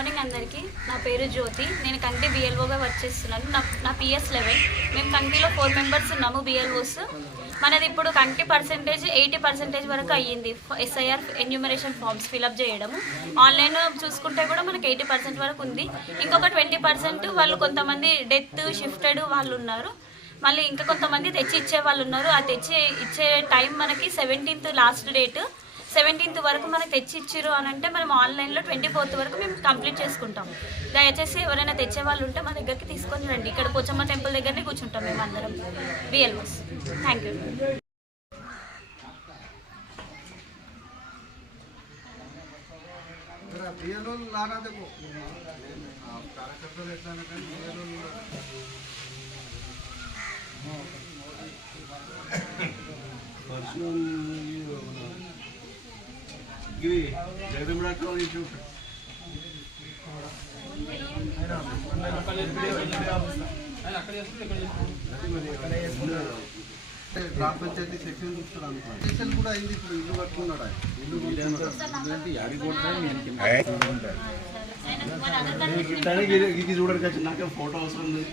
Morning అందరికీ. నా పేరు జ్యోతి. నేను కంటి బిఎల్ఓగా వర్క్ చేస్తున్నాను. నా పిఎస్ 11. మేము కంటిలో 4 మెంబర్స్ ఉన్నాము బిఎల్ఓస్. మనది ఇప్పుడు కంటి పర్సెంటేజ్ 80% వరకు అయ్యింది. ఎస్ఐఆర్ ఎన్యూమరేషన్ ఫామ్స్ ఫిలప్ చేయడము ఆన్లైన్ చూసుకుంటే కూడా మనకి 80% వరకు ఉంది. ఇంకొక 20% వాళ్ళు కొంతమంది డెత్ షిఫ్టెడ్ వాళ్ళు ఉన్నారు. మళ్ళీ ఇంకా కొంతమంది తెచ్చి ఇచ్చే వాళ్ళు ఉన్నారు. ఆ తెచ్చి ఇచ్చే టైం మనకి 17th లాస్ట్ డేట్. 17th వరకు మనకు తెచ్చి ఇచ్చిరు అని అంటే మనం ఆన్లైన్లో 24th వరకు మేము కంప్లీట్ చేసుకుంటాం. దయచేసి ఎవరైనా తెచ్చే వాళ్ళు ఉంటే మా దగ్గరికి తీసుకొని రండి. ఇక్కడ పోచమ్మ టెంపుల్ దగ్గరనే కూర్చుంటాం మేము అందరం బిఎల్ఓస్. Thank you. గ్రామ పంచాయతీ సెక్షన్ చూస్తున్నాను కూడా అయింది. ఇప్పుడు ఇల్లు కట్టుకున్నాడు. ఇది చూడడానికి నాకే ఫోటో అవసరం లేదు.